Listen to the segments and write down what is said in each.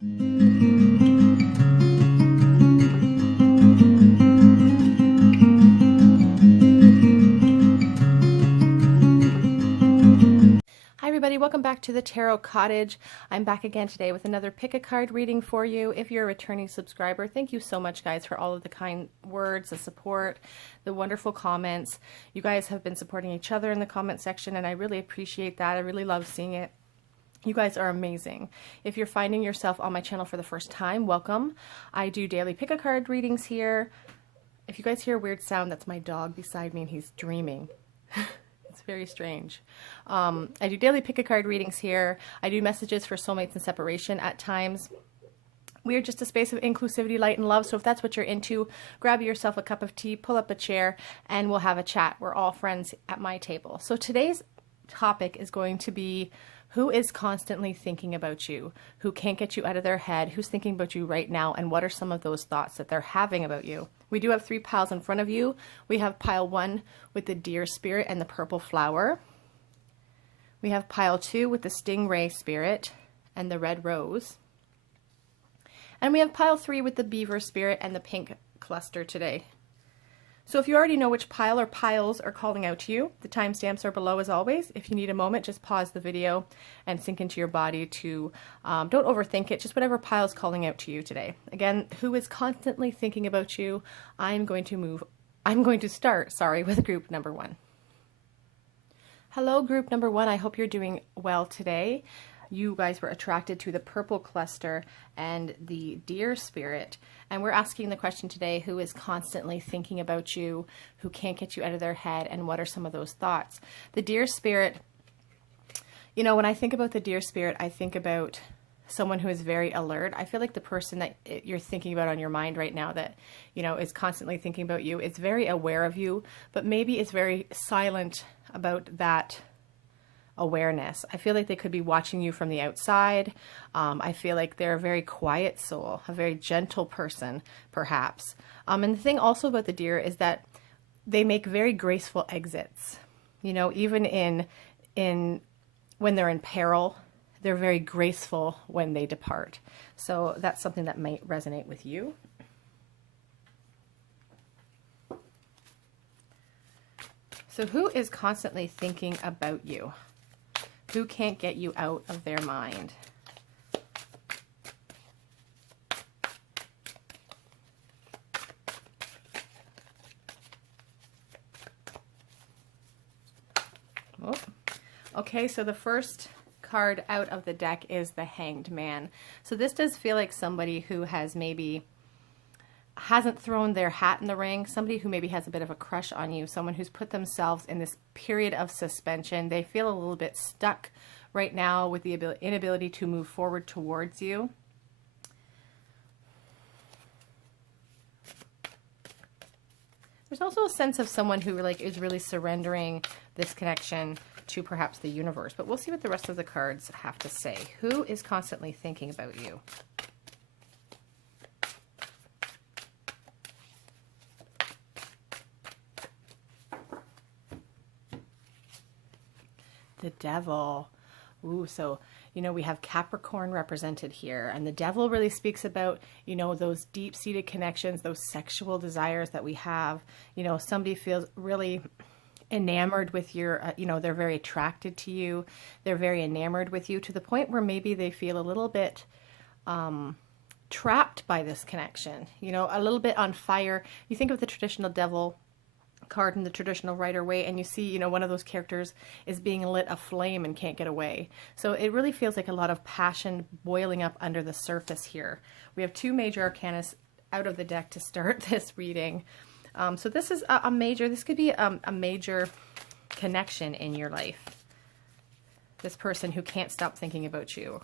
Hi everybody, welcome back to the Tarot Cottage. I'm back again today with another pick a card reading for you. If you're a returning subscriber, thank you so much guys for all of the kind words, the support, the wonderful comments. You guys have been supporting each other in the comment section and I really appreciate that. I really love seeing it. You guys are amazing. If you're finding yourself on my channel for the first time, welcome. I do daily pick a card readings here. If you guys hear a weird sound, that's my dog beside me and he's dreaming. It's very strange. I do daily pick a card readings here. I do messages for soulmates and separation at times. We are just a space of inclusivity, light, and love. So if that's what you're into, grab yourself a cup of tea, pull up a chair, and we'll have a chat. We're all friends at my table. So today's topic is going to be who is constantly thinking about you, who can't get you out of their head, who's thinking about you right now, and what are some of those thoughts that they're having about you. We do have 3 piles in front of you. We have pile 1 with the deer spirit and the purple flower. We have pile 2 with the stingray spirit and the red rose. And we have pile 3 with the beaver spirit and the pink cluster today. So if you already know which pile or piles are calling out to you, the timestamps are below as always. If you need a moment, just pause the video and sink into your body to, don't overthink it, just whatever pile is calling out to you today. Again, who is constantly thinking about you? I'm going to start, with group number 1. Hello, group number 1. I hope you're doing well today. You guys were attracted to the purple cluster and the deer spirit. And we're asking the question today, who is constantly thinking about you, who can't get you out of their head, and what are some of those thoughts? The deer spirit, you know, when I think about the deer spirit, I think about someone who is very alert. I feel like the person that you're thinking about on your mind right now that, you know, is constantly thinking about you is very aware of you, but maybe is very silent about that awareness. I feel like they could be watching you from the outside. I feel like they're a very quiet soul, a very gentle person, perhaps. And the thing also about the deer is that they make very graceful exits. You know, even when they're in peril, they're very graceful when they depart. So that's something that might resonate with you. So who is constantly thinking about you? Who can't get you out of their mind? Oh. Okay, so the first card out of the deck is the Hanged Man. So this does feel like somebody who has maybe hasn't thrown their hat in the ring, somebody who maybe has a bit of a crush on you, someone who's put themselves in this period of suspension. They feel a little bit stuck right now with the inability to move forward towards you. There's also a sense of someone who is really surrendering this connection to perhaps the universe, but we'll see what the rest of the cards have to say. Who is constantly thinking about you? The Devil. Ooh, so, you know, we have Capricorn represented here, and the Devil really speaks about, you know, those deep-seated connections, those sexual desires that we have. You know, somebody feels really enamored with your, you know, they're very attracted to you. They're very enamored with you to the point where maybe they feel a little bit trapped by this connection, you know, a little bit on fire. You think of the traditional Devil card in the traditional Rider-Waite, and you see, you know, one of those characters is being lit aflame and can't get away. So it really feels like a lot of passion boiling up under the surface here. We have 2 major arcana out of the deck to start this reading. So this is a major, this could be a major connection in your life. This person who can't stop thinking about you.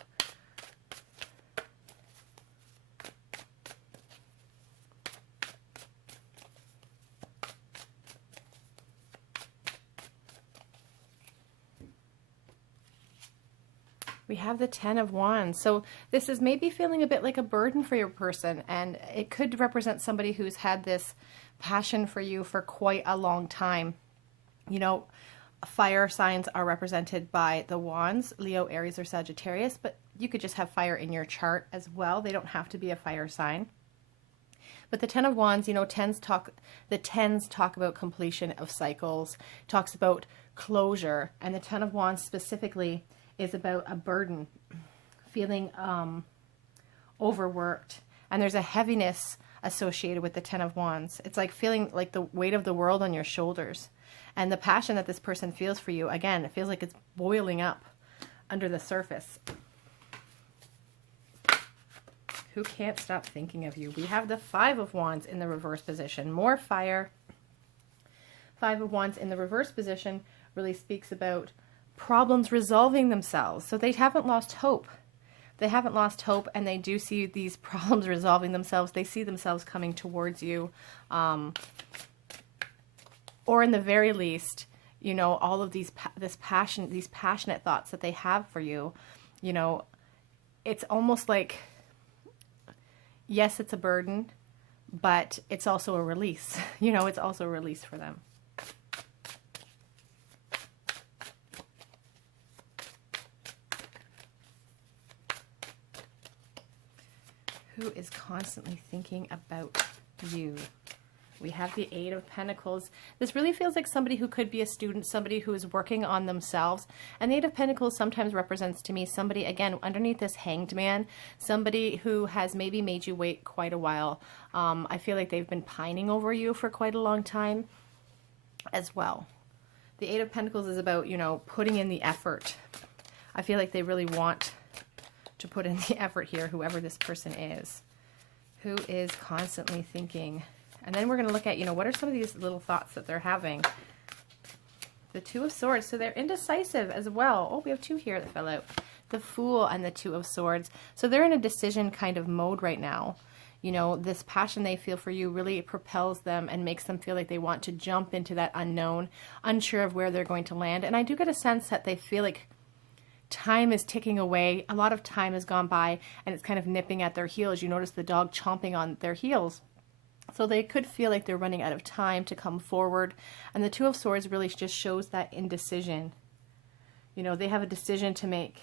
We have the 10 of Wands. So this is maybe feeling a bit like a burden for your person, and it could represent somebody who's had this passion for you for quite a long time. You know, fire signs are represented by the Wands, Leo, Aries, or Sagittarius, but You could just have fire in your chart as well. They don't have to be a fire sign. But the Ten of Wands, you know, the tens talk about completion of cycles, talks about closure. And the Ten of Wands specifically is about a burden, feeling overworked. And there's a heaviness associated with the Ten of Wands. It's like feeling like the weight of the world on your shoulders. And the passion that this person feels for you, again, it feels like it's boiling up under the surface. Who can't stop thinking of you? We have the Five of Wands in the reverse position. More fire. Five of Wands in the reverse position really speaks about problems resolving themselves. So they haven't lost hope. They haven't lost hope, and they do see these problems resolving themselves. They see themselves coming towards you. Or in the very least, you know, all of these passionate thoughts that they have for you, you know, it's almost like, yes, it's a burden, but it's also a release. You know, it's also a release for them. Who is constantly thinking about you? We have the Eight of Pentacles. This really feels like somebody who could be a student, somebody who is working on themselves. And the Eight of Pentacles sometimes represents to me somebody, again, underneath this Hanged Man, somebody who has maybe made you wait quite a while. I feel like they've been pining over you for quite a long time as well. The Eight of Pentacles is about, you know, putting in the effort. I feel like they really want to put in the effort here, whoever this person is. Who is constantly thinking? And then we're going to look at, you know, what are some of these little thoughts that they're having? The Two of Swords. So they're indecisive as well. Oh, we have two here that fell out. The Fool and the Two of Swords. So they're in a decision kind of mode right now. You know, this passion they feel for you really propels them and makes them feel like they want to jump into that unknown, unsure of where they're going to land. And I do get a sense that they feel like time is ticking away. A lot of time has gone by and it's kind of nipping at their heels. You notice the dog chomping on their heels. So they could feel like they're running out of time to come forward. And the Two of Swords really just shows that indecision. You know, they have a decision to make.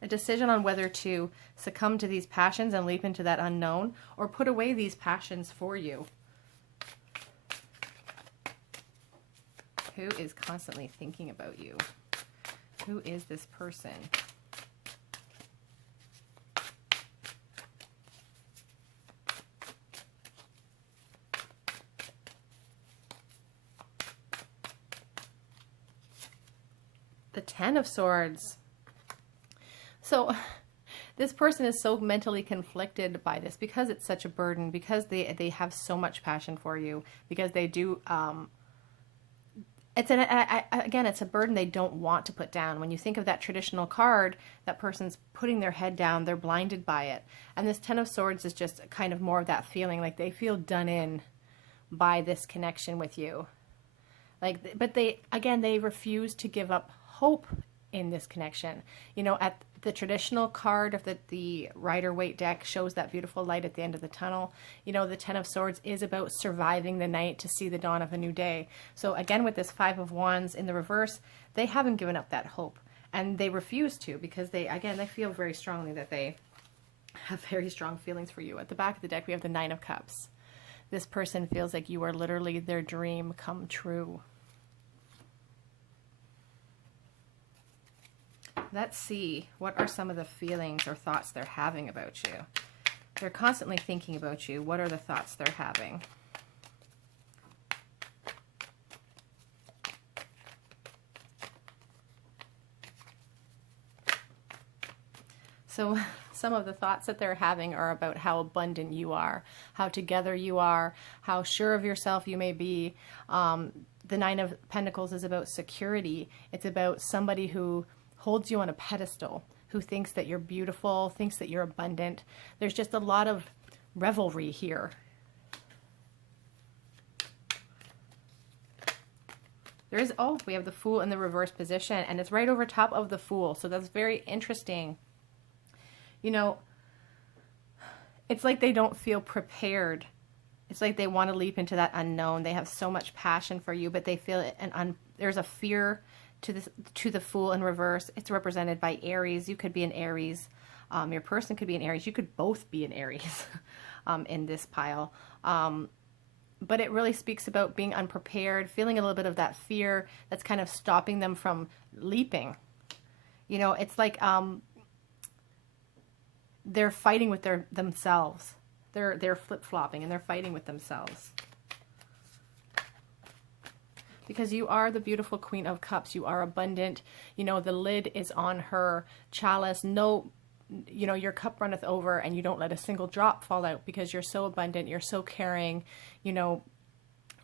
A decision on whether to succumb to these passions and leap into that unknown, or put away these passions for you. Who is constantly thinking about you? Who is this person? The Ten of Swords. So this person is so mentally conflicted by this because it's such a burden, because they have so much passion for you, because they do, again, it's a burden they don't want to put down. When you think of that traditional card, that person's putting their head down, they're blinded by it. And this Ten of Swords is just kind of more of that feeling, like they feel done in by this connection with you. Like, but they refuse to give up hope in this connection. You know, at the traditional card of the Rider-Waite deck shows that beautiful light at the end of the tunnel. You know, the Ten of Swords is about surviving the night to see the dawn of a new day. So again, with this Five of Wands in the reverse, they haven't given up that hope, and they refuse to, because they feel very strongly that they have very strong feelings for you. At the back of the deck, we have the Nine of Cups. This person feels like you are literally their dream come true. Let's see, what are some of the feelings or thoughts they're having about you? They're constantly thinking about you. What are the thoughts they're having? So some of the thoughts that they're having are about how abundant you are, how together you are, how sure of yourself you may be. The Nine of Pentacles is about security. It's about somebody who holds you on a pedestal, who thinks that you're beautiful, thinks that you're abundant. There's just a lot of revelry here. We have the Fool in the reverse position, and it's right over top of the Fool. So that's very interesting. You know, it's like they don't feel prepared. It's like they want to leap into that unknown. They have so much passion for you, but they feel there's a fear to the Fool in reverse. It's represented by Aries. You could be an Aries. Your person could be an Aries. You could both be an Aries in this pile. But it really speaks about being unprepared, feeling a little bit of that fear that's kind of stopping them from leaping. You know, it's like they're fighting with themselves. They're flip-flopping and they're fighting with themselves. Because you are the beautiful Queen of Cups. You are abundant. You know, the lid is on her chalice. No, you know, your cup runneth over, and you don't let a single drop fall out because you're so abundant. You're so caring. You know,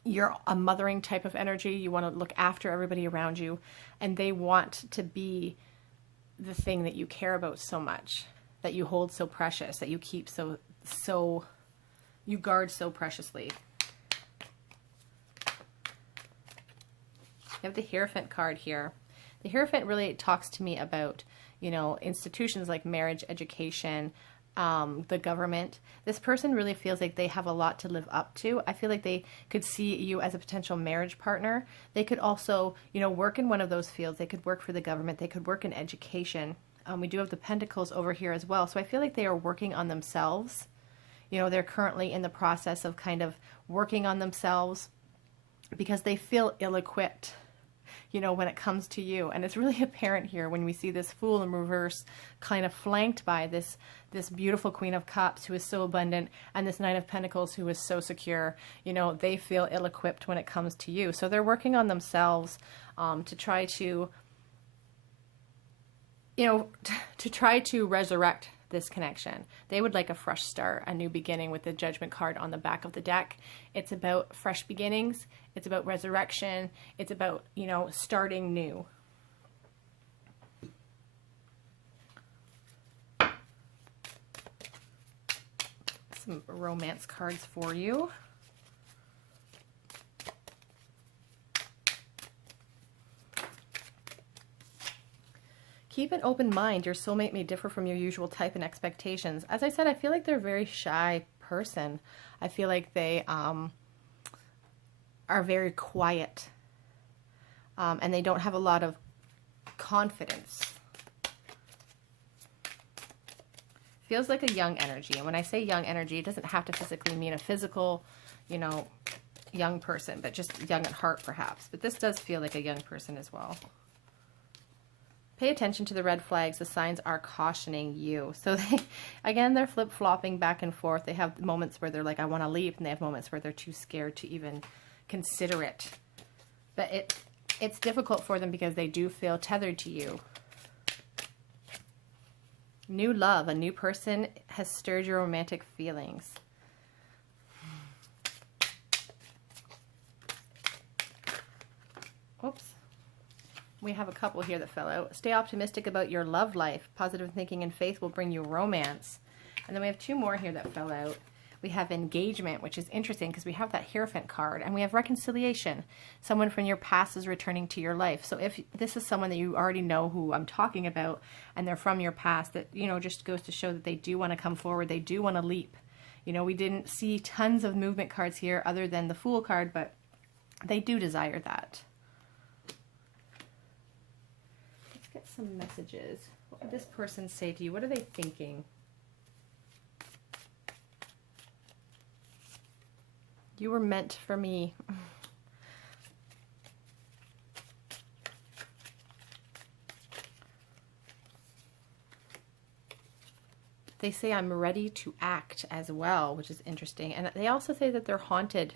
you're a mothering type of energy. You want to look after everybody around you, and they want to be the thing that you care about so much, that you hold so precious, that you keep you guard so preciously. You have the Hierophant card here. The Hierophant really talks to me about, you know, institutions like marriage, education, the government. This person really feels like they have a lot to live up to. I feel like they could see you as a potential marriage partner. They could also, you know, work in one of those fields. They could work for the government. They could work in education. We do have the Pentacles over here as well. So I feel like they are working on themselves. You know, they're currently in the process of kind of working on themselves because they feel ill-equipped, you know, when it comes to you. And it's really apparent here when we see this Fool in reverse kind of flanked by this beautiful Queen of Cups who is so abundant, and this Knight of Pentacles who is so secure. You know, they feel ill-equipped when it comes to you. So they're working on themselves to try to, you know, to try to resurrect this connection. They would like a fresh start, a new beginning with the Judgment card on the back of the deck. It's about fresh beginnings. It's about resurrection. It's about, you know, starting new. Some romance cards for you. Keep an open mind. Your soulmate may differ from your usual type and expectations. As I said, I feel like they're a very shy person. I feel like they are very quiet, and they don't have a lot of confidence. Feels like a young energy. And when I say young energy, it doesn't have to physically mean a physical, you know, young person, but just young at heart perhaps. But this does feel like a young person as well. Pay attention to the red flags. The signs are cautioning you. So they're flip-flopping back and forth. They have moments where they're like, I want to leave, and they have moments where they're too scared to even consider it. But it's difficult for them because they do feel tethered to you. New love. A new person has stirred your romantic feelings. Oops. We have a couple here that fell out. Stay optimistic about your love life. Positive thinking and faith will bring you romance. And then we have two more here that fell out. We have engagement, which is interesting because we have that Hierophant card. And we have reconciliation. Someone from your past is returning to your life. So if this is someone that you already know who I'm talking about, and they're from your past, that, you know, just goes to show that they do want to come forward. They do want to leap. You know, we didn't see tons of movement cards here other than the Fool card, but they do desire that. Get some messages. What would this person say to you? What are they thinking? You were meant for me. They say I'm ready to act as well, which is interesting. And they also say that they're haunted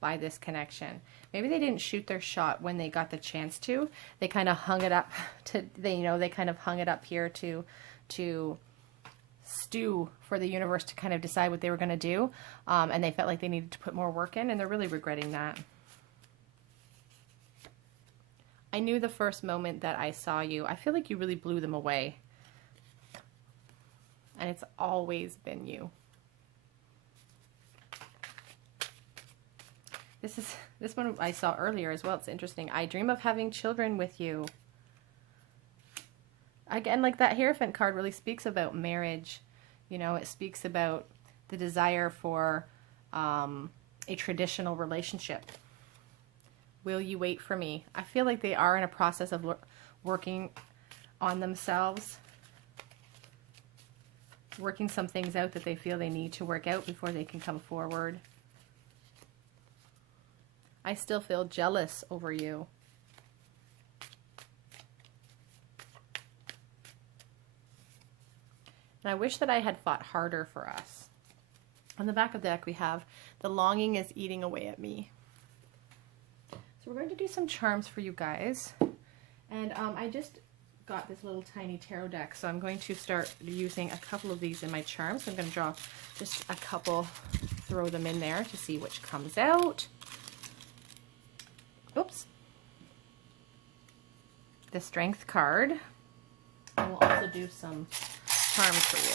by this connection. Maybe they didn't shoot their shot when they got the chance to. They kind of hung it up to, they kind of hung it up here to stew for the universe to kind of decide what they were going to do. And they felt like they needed to put more work in, and they're really regretting that. I knew the first moment that I saw you. I feel like you really blew them away. And it's always been you. This one I saw earlier as well. It's interesting. I dream of having children with you. Again, like that Hierophant card really speaks about marriage. You know, it speaks about the desire for a traditional relationship. Will you wait for me? I feel like they are in a process of working on themselves, working some things out that they feel they need to work out before they can come forward. I still feel jealous over you. And I wish that I had fought harder for us. On the back of the deck, we have the longing is eating away at me. So we're going to do some charms for you guys. And I just got this little tiny tarot deck, so I'm going to start using a couple of these in my charms. I'm going to draw just a couple, throw them in there to see which comes out. Oops. The Strength card. And we'll also do some charms for you.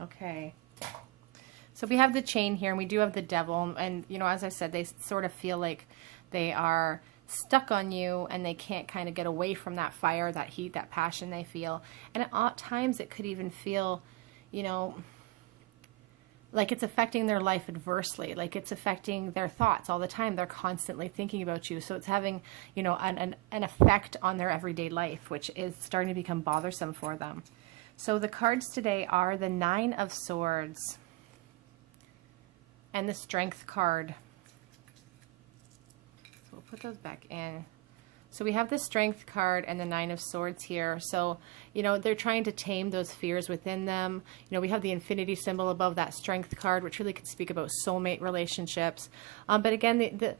Okay. So we have the Chain here, and we do have the Devil. And, you know, as I said, they sort of feel like they are stuck on you and they can't kind of get away from that fire, that heat, that passion they feel. And at times it could even feel, you know, like it's affecting their life adversely, like it's affecting their thoughts all the time. They're constantly thinking about you. So it's having, you know, an effect on their everyday life, which is starting to become bothersome for them. So the cards today are the Nine of Swords and the Strength card. So we'll put those back in. So we have the Strength card and the Nine of Swords here. So, you know, they're trying to tame those fears within them. You know, we have the infinity symbol above that Strength card, which really could speak about soulmate relationships. But again,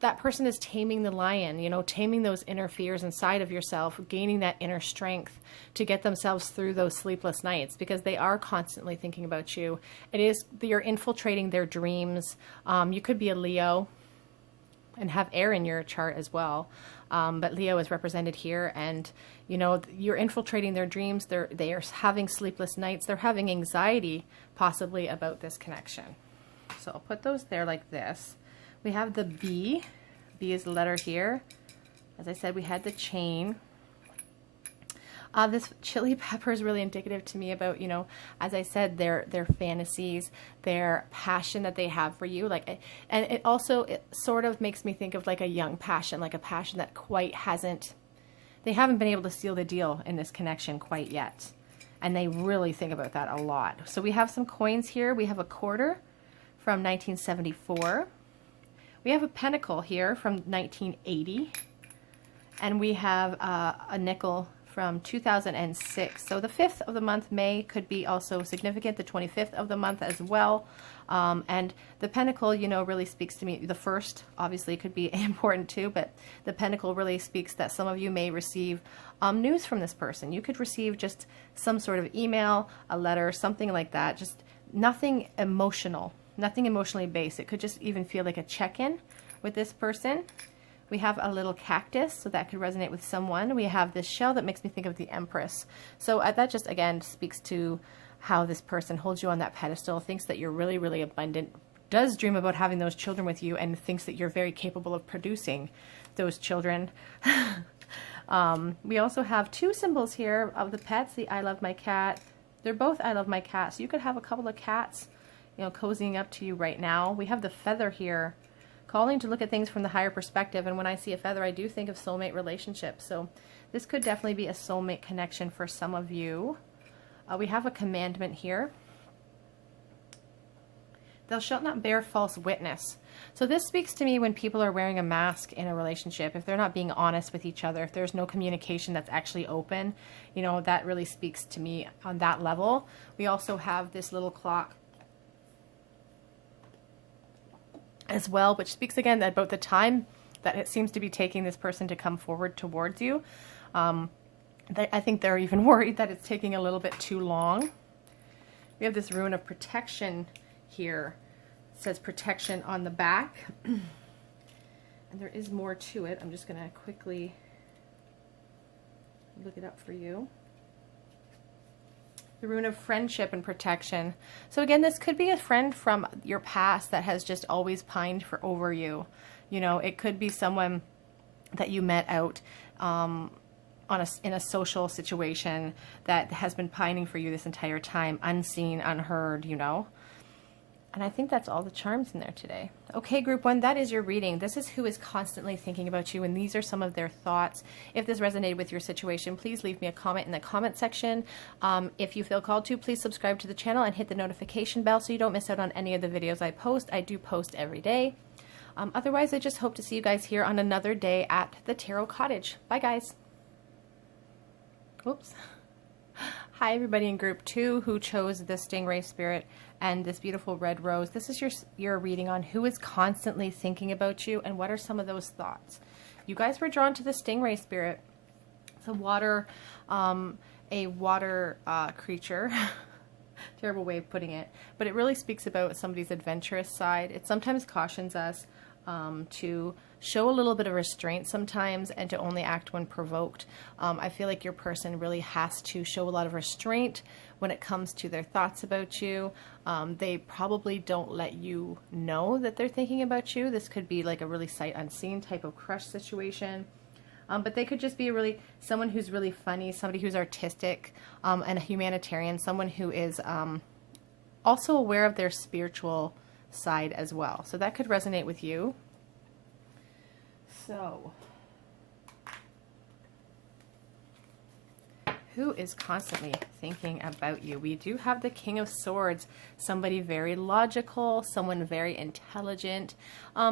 that person is taming the lion, you know, taming those inner fears inside of yourself, gaining that inner strength to get themselves through those sleepless nights, because they are constantly thinking about you. It is, you're infiltrating their dreams. You could be a Leo and have air in your chart as well. But Leo is represented here, and you know, you're infiltrating their dreams. They are having sleepless nights. They're having anxiety possibly about this connection. So I'll put those there like this. We have the B. B is the letter here. As I said, we had the Chain. This chili pepper is really indicative to me about, you know, as I said, their fantasies, their passion that they have for you. Like, and it also, it sort of makes me think of like a young passion, like a passion that they haven't been able to seal the deal in this connection quite yet. And they really think about that a lot. So we have some coins here. We have a quarter from 1974. We have a pentacle here from 1980. And we have a nickel from 2006. So the 5th of the month, May, could be also significant, the 25th of the month as well. And the pentacle, you know, really speaks to me. The first, obviously, could be important too, but the pentacle really speaks that some of you may receive news from this person. You could receive just some sort of email, a letter, something like that, just nothing emotional, nothing emotionally based. It could just even feel like a check-in with this person. We have a little cactus, so that could resonate with someone. We have this shell that makes me think of the Empress. So that just, again, speaks to how this person holds you on that pedestal, thinks that you're really, really abundant, does dream about having those children with you, and thinks that you're very capable of producing those children. We also have two symbols here of the pets, the I love my cat. They're both I love my cat, so you could have a couple of cats, you know, cozying up to you right now. We have the feather here, calling to look at things from the higher perspective. And when I see a feather, I do think of soulmate relationships. So this could definitely be a soulmate connection for some of you. We have a commandment here. Thou shalt not bear false witness. So this speaks to me when people are wearing a mask in a relationship, if they're not being honest with each other, if there's no communication that's actually open, you know, that really speaks to me on that level. We also have this little clock as well, which speaks again about the time that it seems to be taking this person to come forward towards you. I think they're even worried that it's taking a little bit too long. We have this rune of protection here. It says protection on the back. And there is more to it. I'm just going to quickly look it up for you. The rune of friendship and protection. So again, this could be a friend from your past that has just always pined over you. You know, it could be someone that you met out in a social situation that has been pining for you this entire time, unseen, unheard, you know. And I think that's all the charms in there today. Okay, group one, that is your reading. This is who is constantly thinking about you, and these are some of their thoughts. If this resonated with your situation, please leave me a comment in the comment section. If you feel called to, please subscribe to the channel and hit the notification bell so you don't miss out on any of the videos I post. I do post every day. Otherwise, I just hope to see you guys here on another day at the Tarot Cottage. Bye, guys. Oops. Hi, everybody in group two who chose the Stingray Spirit and this beautiful red rose. This is your reading on who is constantly thinking about you and what are some of those thoughts. You guys were drawn to the Stingray Spirit. It's a water creature. Terrible way of putting it. But it really speaks about somebody's adventurous side. It sometimes cautions us to show a little bit of restraint sometimes and to only act when provoked. I feel like your person really has to show a lot of restraint when it comes to their thoughts about you. They probably don't let you know that they're thinking about you. This could be like a really sight unseen type of crush situation. But they could just be someone who's really funny, somebody who's artistic, and a humanitarian, someone who is also aware of their spiritual side as well. So that could resonate with you. So, who is constantly thinking about you? We do have the King of Swords, somebody very logical, someone very intelligent,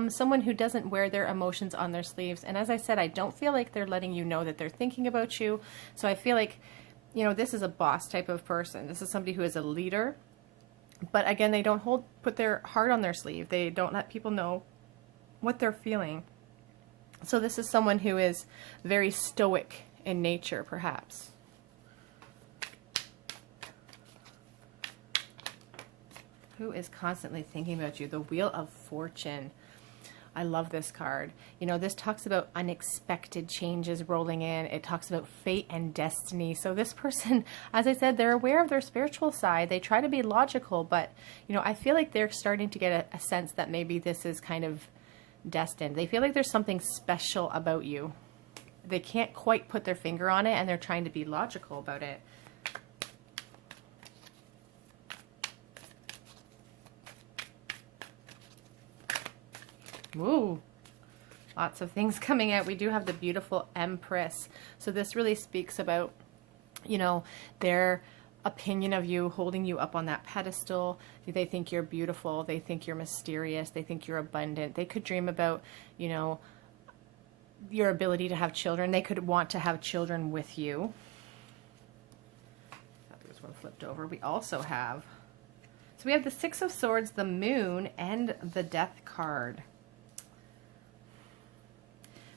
someone who doesn't wear their emotions on their sleeves. And as I said, I don't feel like they're letting you know that they're thinking about you. So I feel like, you know, this is a boss type of person. This is somebody who is a leader. But again, they don't put their heart on their sleeve. They don't let people know what they're feeling. So this is someone who is very stoic in nature, perhaps. Who is constantly thinking about you? The Wheel of Fortune. I love this card. You know, this talks about unexpected changes rolling in. It talks about fate and destiny. So this person, as I said, they're aware of their spiritual side. They try to be logical, but, you know, I feel like they're starting to get a sense that maybe this is kind of destined. They feel like there's something special about you. They can't quite put their finger on it, and they're trying to be logical about it. Woo! Lots of things coming out. We do have the beautiful Empress. So this really speaks about, you know, their opinion of you, holding you up on that pedestal. They think you're beautiful. They think you're mysterious. They think you're abundant. They could dream about, you know, your ability to have children. They could want to have children with you. There's one flipped over. We also have, so we have the Six of Swords, the Moon, and the Death card.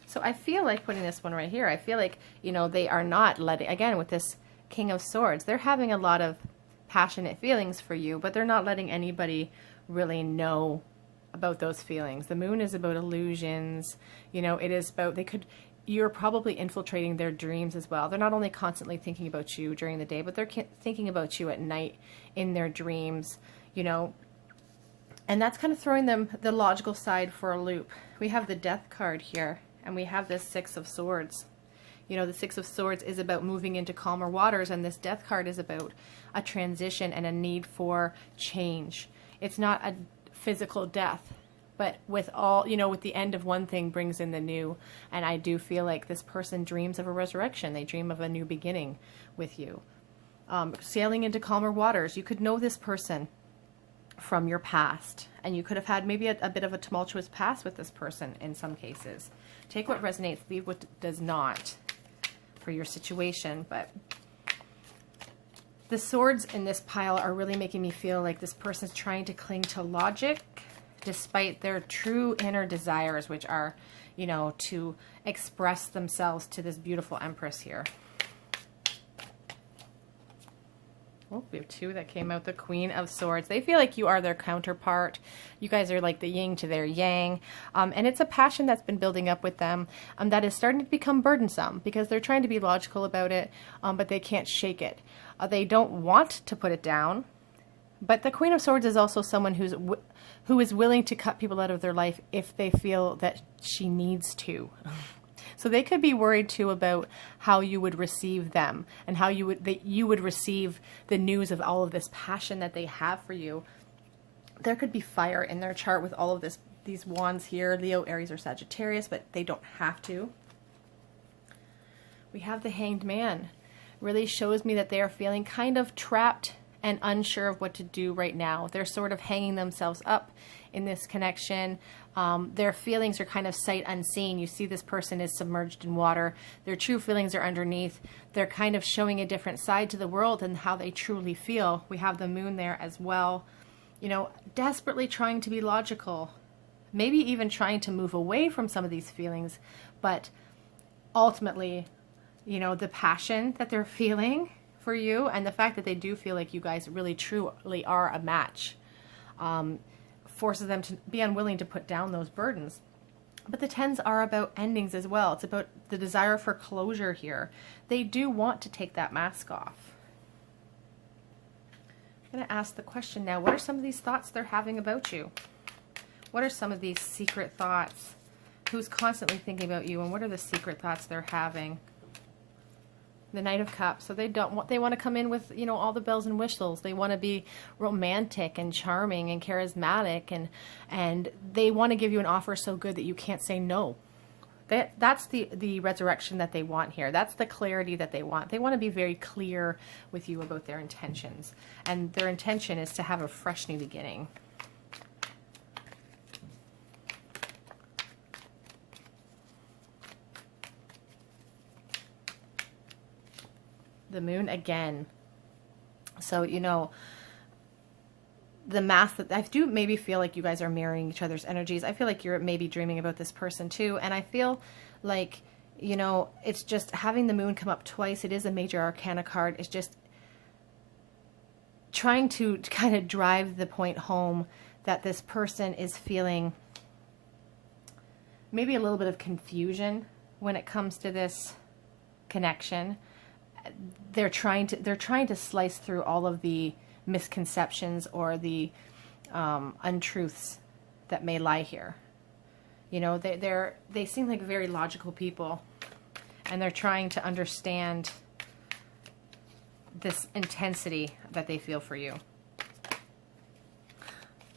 So I feel like putting this one right here, I feel like, you know, they are not letting, again, with this King of Swords, they're having a lot of passionate feelings for you, but they're not letting anybody really know about those feelings. The Moon is about illusions, you know, it is about, you're probably infiltrating their dreams as well. They're not only constantly thinking about you during the day, but they're thinking about you at night in their dreams, you know, and that's kind of throwing them, the logical side, for a loop. We have the Death card here, and we have this Six of Swords. You know, the Six of Swords is about moving into calmer waters, and this Death card is about a transition and a need for change. It's not a physical death, but with all, you know, with the end of one thing brings in the new. And I do feel like this person dreams of a resurrection. They dream of a new beginning with you. Sailing into calmer waters. You could know this person from your past, and you could have had maybe a bit of a tumultuous past with this person in some cases. Take what resonates, leave what does not for your situation. But the swords in this pile are really making me feel like this person's trying to cling to logic despite their true inner desires, which are, you know, to express themselves to this beautiful Empress here. Oh, we have two that came out. The Queen of Swords. They feel like you are their counterpart. You guys are like the yin to their yang. And it's a passion that's been building up with them that is starting to become burdensome because they're trying to be logical about it, but they can't shake it. They don't want to put it down. But the Queen of Swords is also someone who is willing to cut people out of their life if they feel that she needs to. So they could be worried too about how you would receive them and how you would receive the news of all of this passion that they have for you. There could be fire in their chart with all of these wands here, Leo, Aries, or Sagittarius, but they don't have to. We have the Hanged Man. Really shows me that they are feeling kind of trapped and unsure of what to do right now. They're sort of hanging themselves up in this connection. Their feelings are kind of sight unseen. You see this person is submerged in water. Their true feelings are underneath. They're kind of showing a different side to the world and how they truly feel. We have the moon there as well. You know, desperately trying to be logical. Maybe even trying to move away from some of these feelings. But ultimately, you know, the passion that they're feeling for you and the fact that they do feel like you guys really truly are a match forces them to be unwilling to put down those burdens. But the tens are about endings as well. It's about the desire for closure here. They do want to take that mask off. I'm going to ask the question now, what are some of these thoughts they're having about you? What are some of these secret thoughts? Who's constantly thinking about you, and what are the secret thoughts they're having? The Knight of Cups. So they want to come in with, you know, all the bells and whistles. They want to be romantic and charming and charismatic, and they want to give you an offer so good that you can't say no. That's the resurrection that they want here. That's the clarity that they want. They want to be very clear with you about their intentions. And their intention is to have a fresh new beginning. The moon again. So, you know, the math that I do maybe feel like you guys are mirroring each other's energies. I feel like you're maybe dreaming about this person too. And I feel like, you know, it's just having the moon come up twice. It is a major arcana card. It's just trying to kind of drive the point home that this person is feeling maybe a little bit of confusion when it comes to this connection. They're trying to slice through all of the misconceptions or the untruths that may lie here. You know, they seem like very logical people, and they're trying to understand this intensity that they feel for you.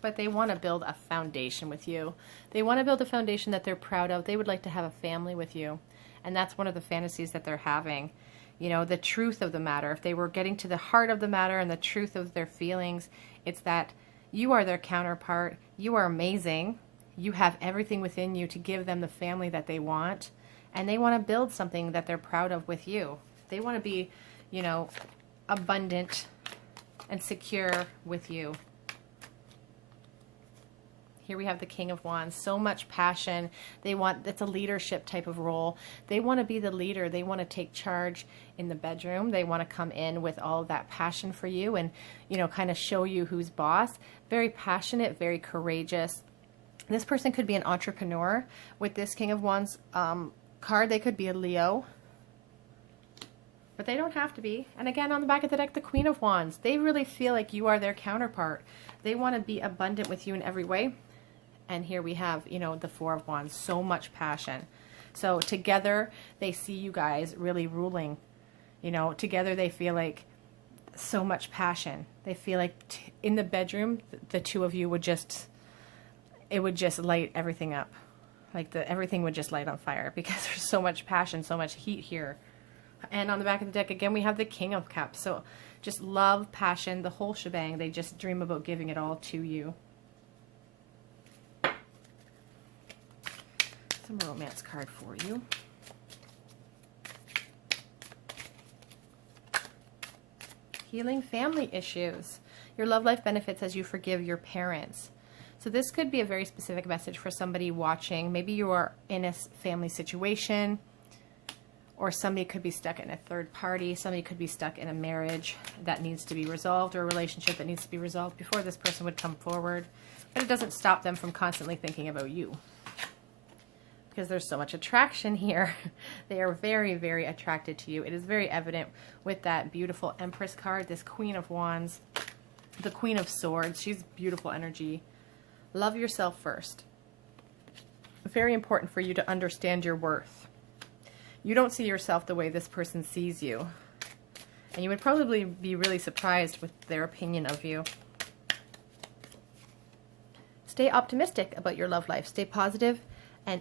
But they want to build a foundation with you. They want to build a foundation that they're proud of. They would like to have a family with you, and that's one of the fantasies that they're having. You know, the truth of the matter. If they were getting to the heart of the matter and the truth of their feelings, it's that you are their counterpart. You are amazing. You have everything within you to give them the family that they want. And they want to build something that they're proud of with you. They want to be, you know, abundant and secure with you. Here we have the King of Wands. So much passion. It's a leadership type of role. They want to be the leader. They want to take charge in the bedroom. They want to come in with all of that passion for you and, you know, kind of show you who's boss. Very passionate, very courageous. This person could be an entrepreneur. With this King of Wands card, they could be a Leo. But they don't have to be. And again, on the back of the deck, the Queen of Wands. They really feel like you are their counterpart. They want to be abundant with you in every way. And here we have, you know, the Four of Wands, so much passion. So together, they see you guys really ruling. You know, together they feel like so much passion. They feel like in the bedroom, the two of you would just, it would just light everything up. Like everything would just light on fire because there's so much passion, so much heat here. And on the back of the deck, again, we have the King of Cups. So just love, passion, the whole shebang. They just dream about giving it all to you. Some romance card for you. Healing family issues. Your love life benefits as you forgive your parents. So this could be a very specific message for somebody watching. Maybe you are in a family situation, or somebody could be stuck in a third party. Somebody could be stuck in a marriage that needs to be resolved, or a relationship that needs to be resolved before this person would come forward. But it doesn't stop them from constantly thinking about you. Because there's so much attraction here. They are very, very attracted to you. It is very evident with that beautiful Empress card, this Queen of Wands, the Queen of Swords. She's beautiful energy. Love yourself first. Very important for you to understand your worth. You don't see yourself the way this person sees you. And you would probably be really surprised with their opinion of you. Stay optimistic about your love life. Stay positive and,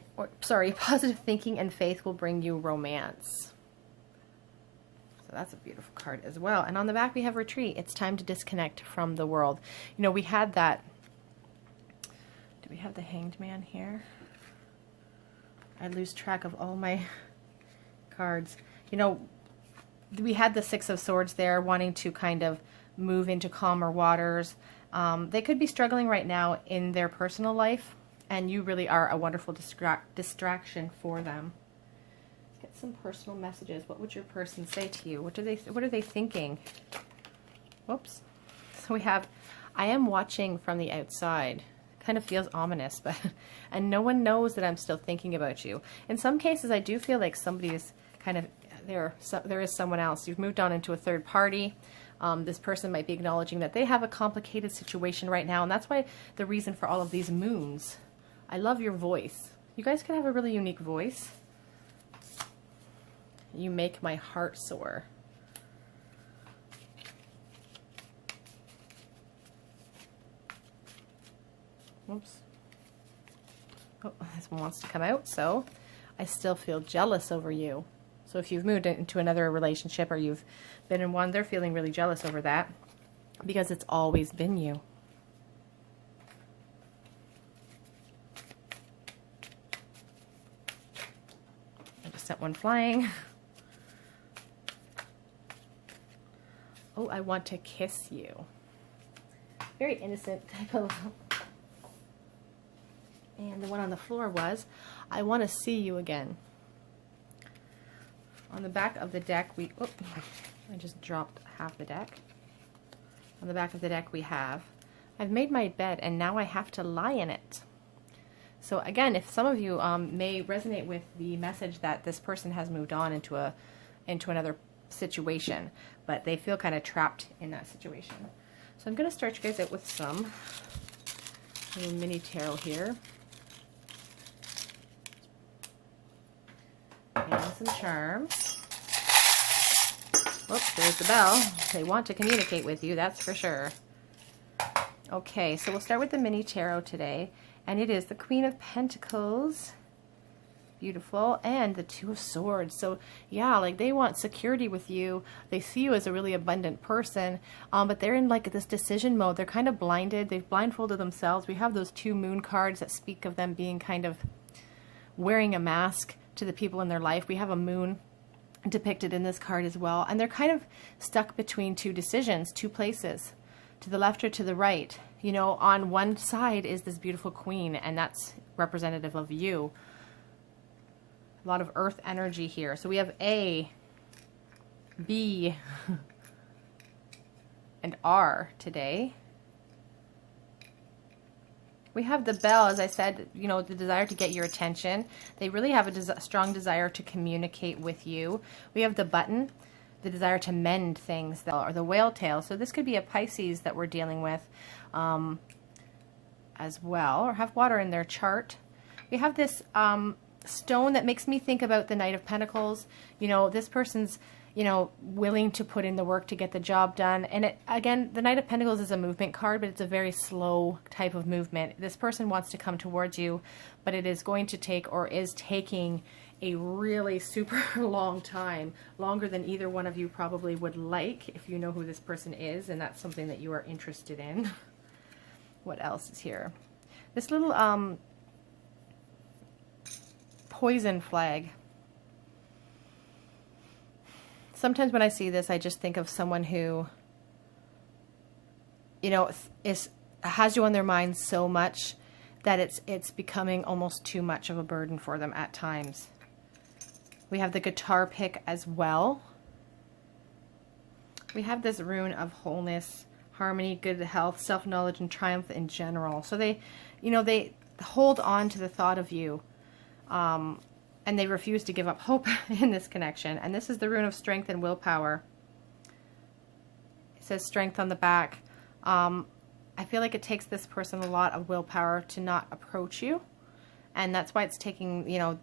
positive thinking and faith will bring you romance. So that's a beautiful card as well. And on the back we have retreat. It's time to disconnect from the world. You know, we had that. Do we have the Hanged Man here? I lose track of all my cards. You know, we had the Six of Swords there, wanting to kind of move into calmer waters. They could be struggling right now in their personal life, and you really are a wonderful distraction for them. Let's get some personal messages. What would your person say to you? What are they thinking? Whoops. So we have, I am watching from the outside. Kind of feels ominous, but and no one knows that I'm still thinking about you. In some cases, I do feel like somebody is kind of there. So there is someone else. You've moved on into a third party. This person might be acknowledging that they have a complicated situation right now, and that's why the reason for all of these moons. I love your voice. You guys can have a really unique voice. You make my heart soar. Oops. Oh, this one wants to come out, so I still feel jealous over you. So if you've moved into another relationship or you've been in one, they're feeling really jealous over that because it's always been you. I just sent one flying. Oh, I want to kiss you. Very innocent type of. And the one on the floor was, I want to see you again. On the back of the deck, I just dropped half the deck. On the back of the deck we have, I've made my bed and now I have to lie in it. So again, if some of you may resonate with the message that this person has moved on into another situation, but they feel kind of trapped in that situation. So I'm going to start you guys out with some little mini tarot here. And some charms. Whoops, there's the bell. They want to communicate with you, that's for sure. Okay, so we'll start with the mini tarot today. And it is the Queen of Pentacles. Beautiful. And the Two of Swords. So, yeah, like they want security with you. They see you as a really abundant person. But they're in like this decision mode. They're kind of blinded. They've blindfolded themselves. We have those two moon cards that speak of them being kind of wearing a mask to the people in their life. We have a moon depicted in this card as well, and they're kind of stuck between two decisions, two places, to the left or to the right. You know, on one side is this beautiful queen, and that's representative of you. A lot of earth energy here. So we have A, B, and R today. We have the bell, as I said, you know, the desire to get your attention. They really have a strong desire to communicate with you. We have the button, the desire to mend things, or the whale tail. So this could be a Pisces that we're dealing with as well, or have water in their chart. We have this stone that makes me think about the Knight of Pentacles. You know, this person's, you know, willing to put in the work to get the job done. And it, again, the Knight of Pentacles is a movement card, but it's a very slow type of movement. This person wants to come towards you, but it is going to take, or is taking, a really super long time, longer than either one of you probably would like, if you know who this person is, and that's something that you are interested in. What else is here? This little poison flag. Sometimes when I see this, I just think of someone who, you know, has you on their mind so much that it's becoming almost too much of a burden for them at times. We have the guitar pick as well. We have this rune of wholeness, harmony, good health, self-knowledge, and triumph in general. So they, you know, they hold on to the thought of you. And they refuse to give up hope in this connection. And this is the rune of strength and willpower. It says strength on the back. I feel like it takes this person a lot of willpower to not approach you. And that's why it's taking, you know,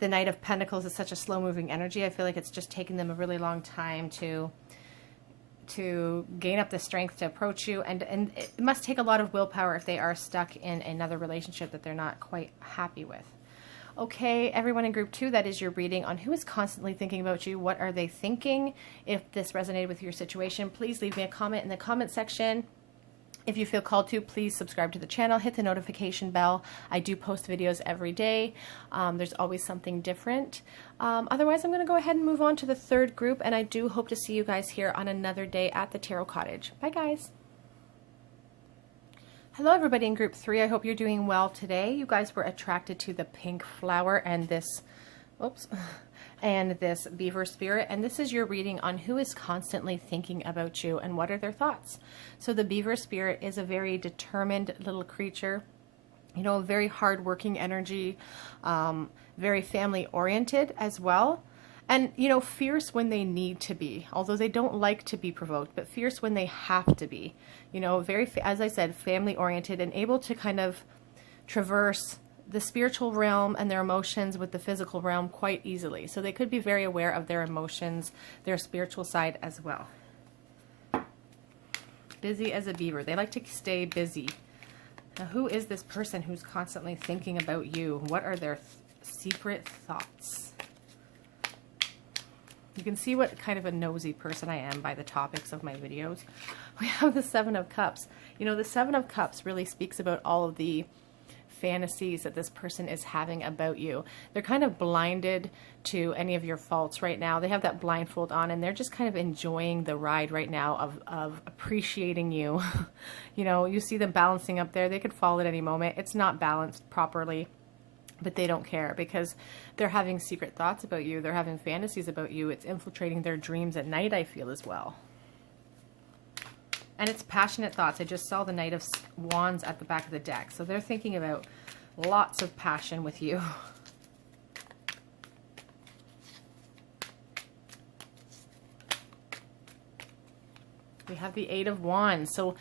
the Knight of Pentacles is such a slow-moving energy. I feel like it's just taking them a really long time to gain up the strength to approach you, and it must take a lot of willpower if they are stuck in another relationship that they're not quite happy with. Okay, everyone in group 2, that is your reading on who is constantly thinking about you. What are they thinking? If this resonated with your situation, please leave me a comment in the comment section. If you feel called to, please subscribe to the channel, hit the notification bell. I do post videos every day. There's always something different. Otherwise, I'm going to go ahead and move on to the third group, and I do hope to see you guys here on another day at the Tarot Cottage. Bye, guys. Hello, everybody in group 3. I hope you're doing well today. You guys were attracted to the pink flower and this, oops, and this beaver spirit, and this is your reading on who is constantly thinking about you and what are their thoughts. So the beaver spirit is a very determined little creature, you know, very hard-working energy, very family-oriented as well, and, you know, fierce when they need to be, although they don't like to be provoked, but fierce when they have to be, you know, very, as I said, family-oriented and able to kind of traverse the spiritual realm and their emotions with the physical realm quite easily. So they could be very aware of their emotions, their spiritual side as well. Busy as a beaver. They like to stay busy. Now, who is this person who's constantly thinking about you? What are their secret thoughts? You can see what kind of a nosy person I am by the topics of my videos. We have the Seven of Cups. You know, the Seven of Cups really speaks about all of the fantasies that this person is having about you. They're kind of blinded to any of your faults right now. They have that blindfold on, and they're just kind of enjoying the ride right now of appreciating you. You know, you see them balancing up there. They could fall at any moment. It's not balanced properly, but they don't care because they're having secret thoughts about you. They're having fantasies about you. It's infiltrating their dreams at night, I feel, as well. And it's passionate thoughts. I just saw the Knight of Wands at the back of the deck. So they're thinking about lots of passion with you. We have the Eight of Wands. So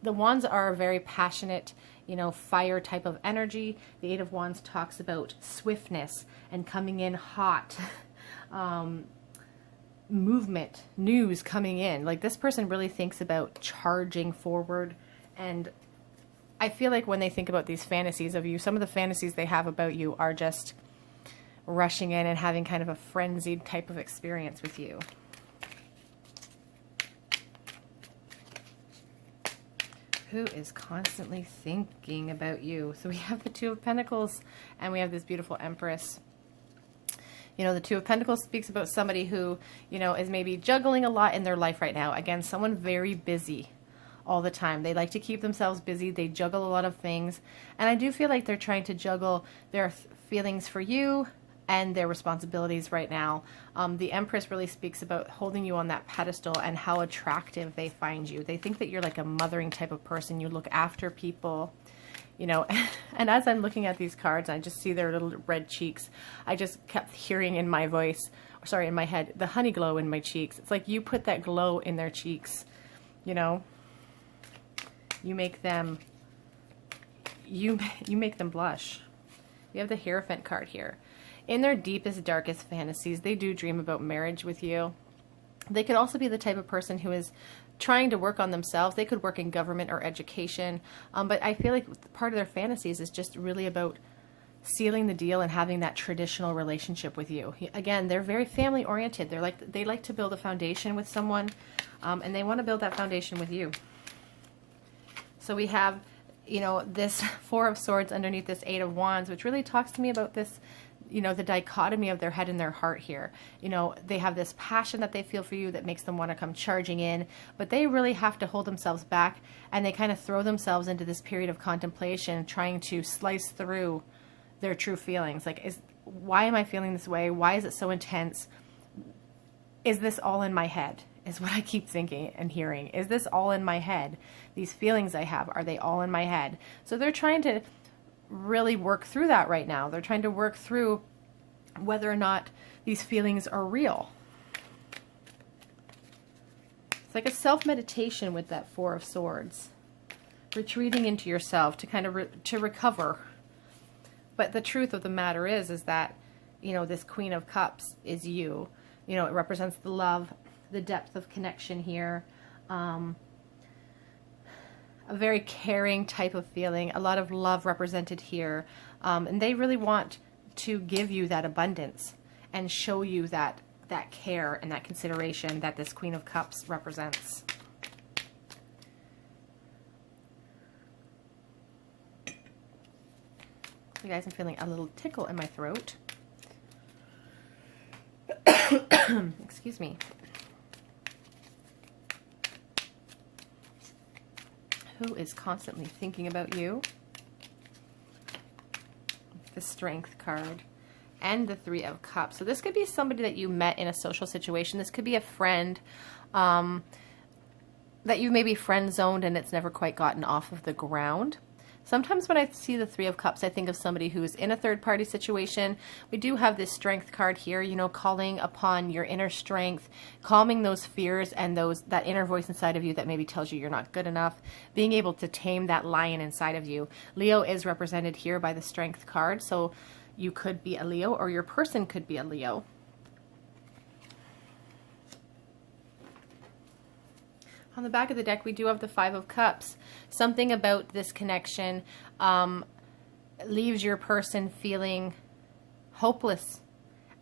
the Wands are a very passionate, you know, fire type of energy. The Eight of Wands talks about swiftness and coming in hot. Movement, news coming in. Like, this person really thinks about charging forward, and I feel like when they think about these fantasies of you, some of the fantasies they have about you are just rushing in and having kind of a frenzied type of experience with you. Who is constantly thinking about you? So we have the Two of Pentacles, and we have this beautiful Empress. You know, the Two of Pentacles speaks about somebody who, you know, is maybe juggling a lot in their life right now. Again, someone very busy all the time. They like to keep themselves busy. They juggle a lot of things. And I do feel like they're trying to juggle their feelings for you and their responsibilities right now. The Empress really speaks about holding you on that pedestal and how attractive they find you. They think that you're like a mothering type of person. You look after people. You know, and as I'm looking at these cards, I just see their little red cheeks. I just kept hearing in my voice, sorry, in my head, the honey glow in my cheeks. It's like you put that glow in their cheeks, you know. You make them, you make them blush. We have the Hierophant card here. In their deepest, darkest fantasies, they do dream about marriage with you. They could also be the type of person who is trying to work on themselves. They could work in government or education, but I feel like part of their fantasies is just really about sealing the deal and having that traditional relationship with you. Again, they're very family oriented. They like to build a foundation with someone, and they want to build that foundation with you. So we have, you know, this Four of Swords underneath this Eight of Wands, which really talks to me about this, you know, the dichotomy of their head and their heart here. You know, they have this passion that they feel for you that makes them want to come charging in, but they really have to hold themselves back, and they kind of throw themselves into this period of contemplation, trying to slice through their true feelings. Like, why am I feeling this way? Why is it so intense? Is this all in my head? Is what I keep thinking and hearing. Is this all in my head? These feelings I have, are they all in my head? So they're trying to really work through that right now. They're trying to work through whether or not these feelings are real. It's like a self-meditation with that Four of Swords. Retreating into yourself to kind of to recover. But the truth of the matter is that, you know, this Queen of Cups is you. You know, it represents the love, the depth of connection here. A very caring type of feeling, a lot of love represented here. And they really want to give you that abundance and show you that care and that consideration that this Queen of Cups represents. You guys, I'm feeling a little tickle in my throat. Excuse me. Who is constantly thinking about you? The Strength card and the Three of Cups. So this could be somebody that you met in a social situation. This could be a friend that you maybe friend zoned and it's never quite gotten off of the ground. Sometimes when I see the Three of Cups, I think of somebody who is in a third-party situation. We do have this Strength card here, you know, calling upon your inner strength, calming those fears and that inner voice inside of you that maybe tells you you're not good enough, being able to tame that lion inside of you. Leo is represented here by the Strength card, so you could be a Leo or your person could be a Leo. On the back of the deck, we do have the Five of Cups. Something about this connection leaves your person feeling hopeless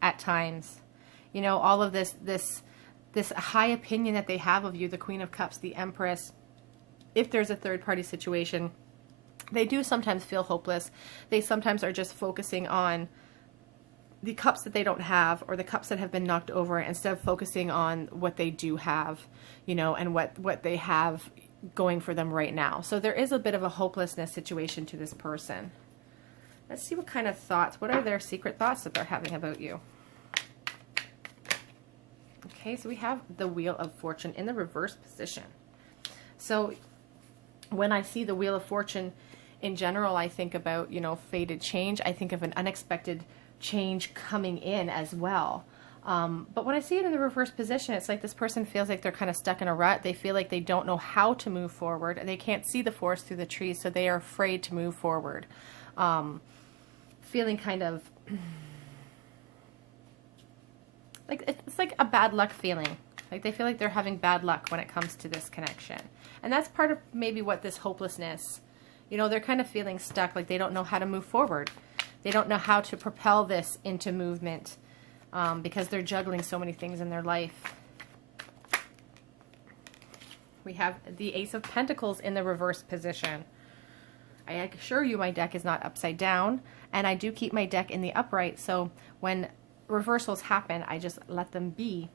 at times. You know, all of this high opinion that they have of you, the Queen of Cups, the Empress. If there's a third-party situation, they do sometimes feel hopeless. They sometimes are just focusing on the cups that they don't have or the cups that have been knocked over instead of focusing on what they do have, you know, and what they have going for them right now. So there is a bit of a hopelessness situation to this person. Let's see what kind of thoughts, what are their secret thoughts that they're having about you? Okay, so we have the Wheel of Fortune in the reverse position. So when I see the Wheel of Fortune in general, I think about, you know, fated change. I think of an unexpected change coming in as well. But when I see it in the reverse position, it's like this person feels like they're kind of stuck in a rut. They feel like they don't know how to move forward. They can't see the forest through the trees, so they are afraid to move forward. Feeling kind of like it's like a bad luck feeling. Like they feel like they're having bad luck when it comes to this connection. And that's part of maybe what this hopelessness, you know, they're kind of feeling stuck, like they don't know how to move forward. They don't know how to propel this into movement because they're juggling so many things in their life. We have the Ace of Pentacles in the reverse position. I assure you my deck is not upside down, and I do keep my deck in the upright, so when reversals happen, I just let them be.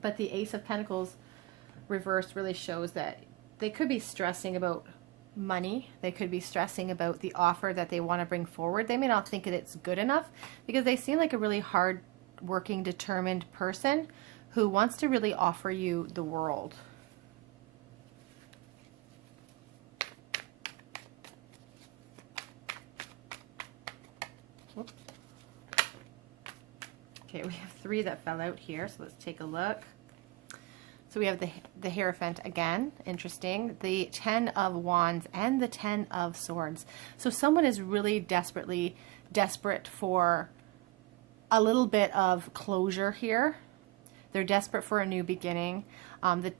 But the Ace of Pentacles reversed really shows that they could be stressing about money. They could be stressing about the offer that they want to bring forward. They may not think that it's good enough because they seem like a really hard working, determined person who wants to really offer you the world. Okay, we have 3 that fell out here, so let's take a look. So we have the Hierophant again, interesting, the 10 of Wands and the 10 of Swords. So someone is really desperate for a little bit of closure here. They're desperate for a new beginning. The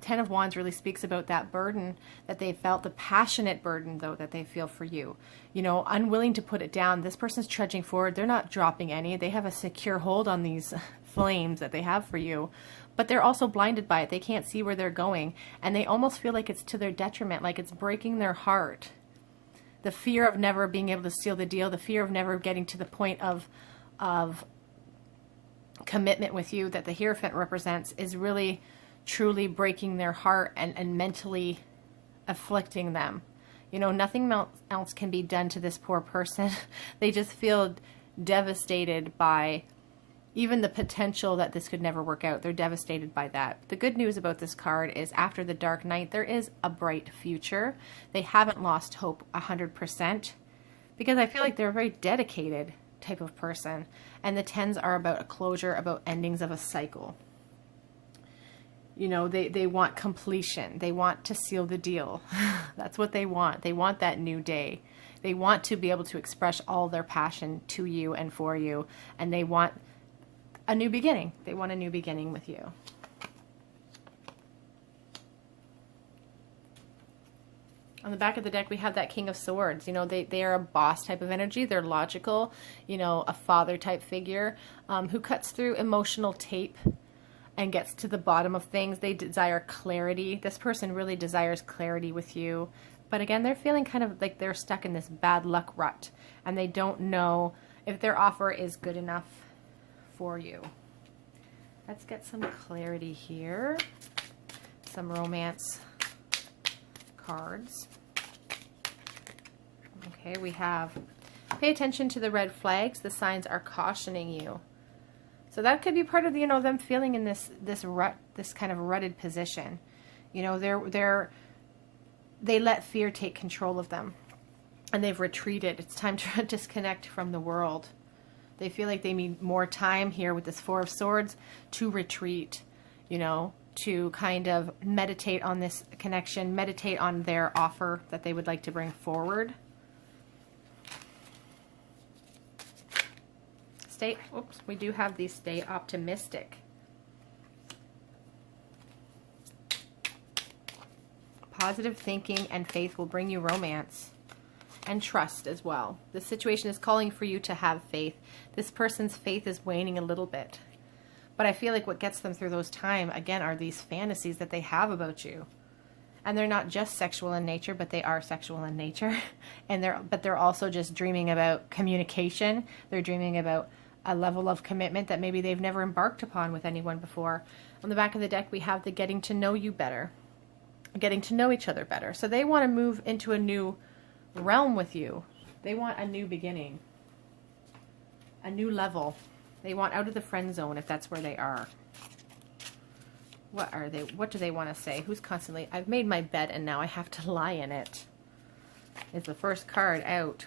10 of Wands really speaks about that burden that they felt, the passionate burden, though, that they feel for you. You know, unwilling to put it down. This person's trudging forward. They're not dropping any. They have a secure hold on these flames that they have for you. But they're also blinded by it. They can't see where they're going. And they almost feel like it's to their detriment, like it's breaking their heart. The fear of never being able to seal the deal, the fear of never getting to the point of commitment with you that the Hierophant represents is really, truly breaking their heart and mentally afflicting them. You know, nothing else can be done to this poor person. They just feel devastated by even the potential that this could never work out. They're devastated by that. The good news about this card is after the dark night, there is a bright future. They haven't lost hope 100% because I feel like they're a very dedicated type of person. And the 10s are about a closure, about endings of a cycle. You know, they want completion. They want to seal the deal. That's what they want. They want that new day. They want to be able to express all their passion to you and for you, and they want a new beginning. They want a new beginning with you. On the back of the deck, we have that King of Swords. You know, they are a boss type of energy. They're logical, you know, a father type figure who cuts through emotional tape and gets to the bottom of things. They desire clarity. This person really desires clarity with you. But again, they're feeling kind of like they're stuck in this bad luck rut, and they don't know if their offer is good enough for you. Let's get some clarity here. Some romance cards. Okay, we have pay attention to the red flags. The signs are cautioning you. So that could be part of, you know, them feeling in this rut, this kind of rutted position. You know, they let fear take control of them, and they've retreated. It's time to disconnect from the world. They feel like they need more time here with this Four of Swords to retreat, you know, to kind of meditate on this connection, meditate on their offer that they would like to bring forward. Oops, we do have these stay optimistic. Positive thinking and faith will bring you romance and trust as well. This situation is calling for you to have faith. This person's faith is waning a little bit. But I feel like what gets them through those times, again, are these fantasies that they have about you. And they're not just sexual in nature, but they are sexual in nature. And they're also just dreaming about communication. They're dreaming about a level of commitment that maybe they've never embarked upon with anyone before. On the back of the deck, we have the getting to know you better, getting to know each other better. So they want to move into a new realm with you. They want a new beginning, a new level. They want out of the friend zone if that's where they are. What are they? What do they want to say? Who's constantly, I've made my bed and now I have to lie in it. Is the first card out.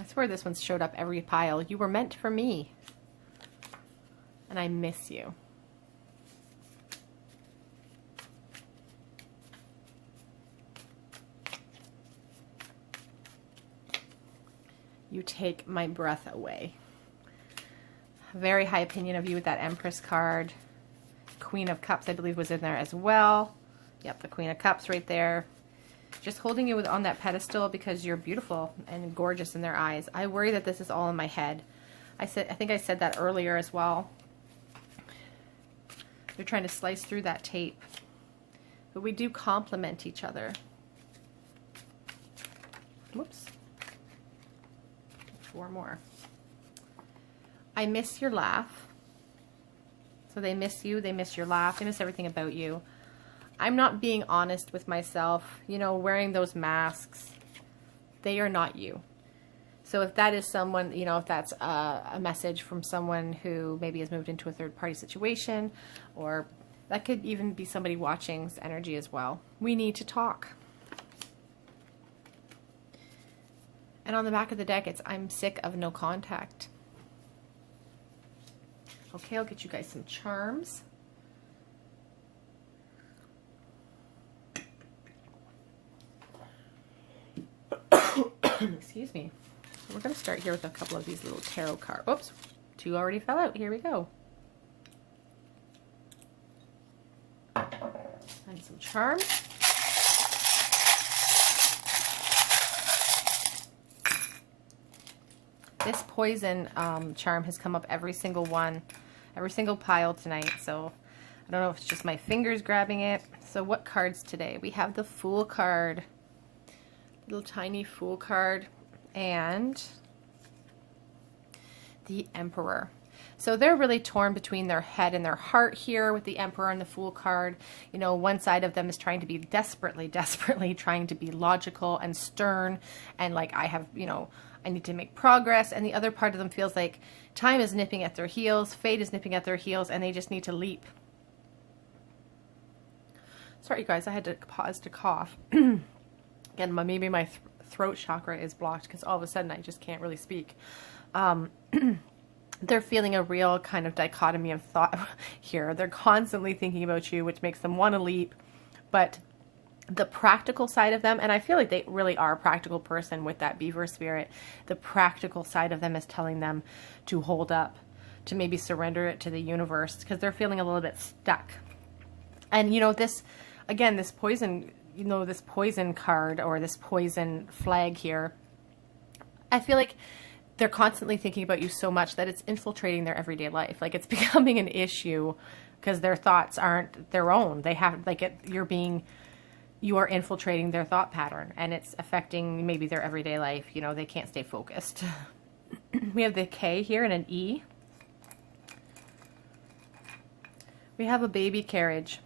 I swear this one's showed up every pile. You were meant for me. And I miss you. You take my breath away. Very high opinion of you with that Empress card. Queen of Cups, I believe, was in there as well. Yep, the Queen of Cups right there. Just holding you on that pedestal because you're beautiful and gorgeous in their eyes. I worry that this is all in my head. I think I said that earlier as well. They're trying to slice through that tape. But we do complement each other. Whoops. 4 more. I miss your laugh. So they miss you. They miss your laugh. They miss everything about you. I'm not being honest with myself, you know, wearing those masks. They are not you. So if that is someone, you know, if that's a message from someone who maybe has moved into a third-party situation, or that could even be somebody watching's energy as well. We need to talk. And on the back of the deck, it's I'm sick of no contact. Okay, I'll get you guys some charms. Excuse me. We're going to start here with a couple of these little tarot cards. Oops, 2 already fell out. Here we go. And some charms. This poison charm has come up every single one, every single pile tonight. So I don't know if it's just my fingers grabbing it. So what cards today? We have the Fool card. Little tiny Fool card, and the Emperor. So they're really torn between their head and their heart here with the Emperor and the Fool card. You know, one side of them is trying to be desperately trying to be logical and stern and like, I have, you know, I need to make progress. And the other part of them feels like time is nipping at their heels, fate is nipping at their heels, and they just need to leap. Sorry, you guys, I had to pause to cough. Again, maybe my throat chakra is blocked because all of a sudden I just can't really speak. They're feeling a real kind of dichotomy of thought here. They're constantly thinking about you, which makes them want to leap, but The practical side of them, and I feel like they really are a practical person with that beaver spirit, the practical side of them is telling them to hold up, to maybe surrender it to the universe, because they're feeling a little bit stuck. And, you know, this, again, this poison, you know, this poison card or this poison flag here, I feel like they're constantly thinking about you so much that it's infiltrating their everyday life. Like, it's becoming an issue because their thoughts aren't their own. They have, like, you are infiltrating their thought pattern, and it's affecting maybe their everyday life. You know, they can't stay focused. We have the K here and an E. We have a baby carriage,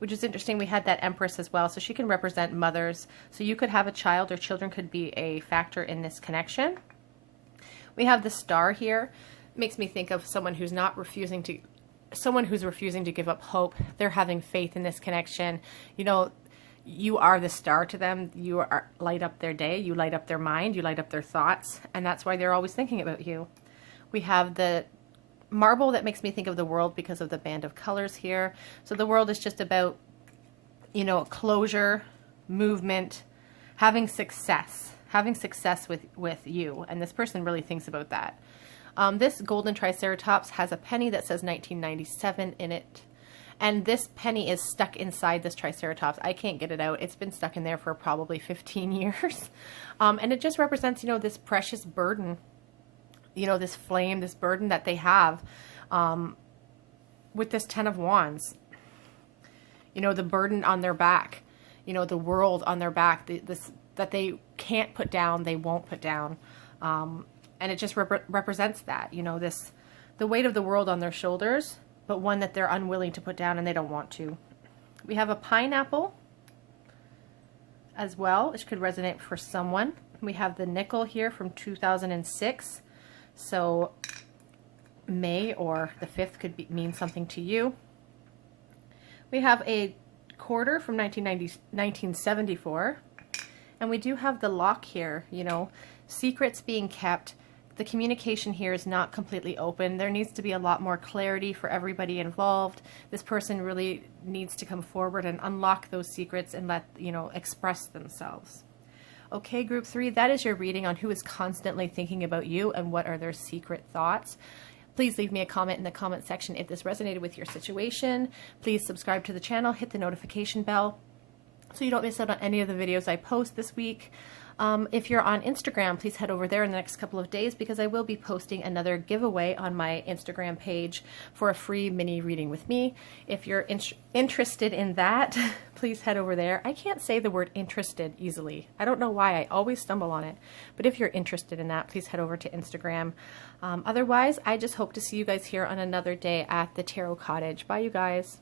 which is interesting. We had that Empress as well, so she can represent mothers. So you could have a child, or children could be a factor in this connection. We have the Star here. Makes me think of someone who's refusing to give up hope. They're having faith in this connection. You know, you are the star to them. You light up their day. You light up their mind. You light up their thoughts. And that's why they're always thinking about you. We have the marble that makes me think of the world because of the band of colors here. So the world is just about, you know, closure, movement, having success with you. And this person really thinks about that. This golden triceratops has a penny that says 1997 in it. And this penny is stuck inside this triceratops. I can't get it out. It's been stuck in there for probably 15 years. And it just represents, you know, this precious burden, you know, this flame, this burden that they have with this 10 of Wands. You know, the burden on their back, you know, the world on their back, this that they can't put down, they won't put down. And it just represents that, you know, the weight of the world on their shoulders, but one that they're unwilling to put down and they don't want to. We have a pineapple as well, which could resonate for someone. We have the nickel here from 2006. So May or the 5th could mean something to you. We have a quarter from 1974. And we do have the lock here, you know, secrets being kept. The communication here is not completely open. There needs to be a lot more clarity for everybody involved. This person really needs to come forward and unlock those secrets and let, you know, express themselves. Okay, group 3, that is your reading on who is constantly thinking about you and what are their secret thoughts. Please leave me a comment in the comment section if this resonated with your situation. Please subscribe to the channel, hit the notification bell so you don't miss out on any of the videos I post this week. If you're on Instagram, please head over there in the next couple of days because I will be posting another giveaway on my Instagram page for a free mini reading with me. If you're interested in that, please head over there. I can't say the word interested easily. I don't know why. I always stumble on it. But if you're interested in that, please head over to Instagram. Otherwise, I just hope to see you guys here on another day at the Tarot Cottage. Bye, you guys.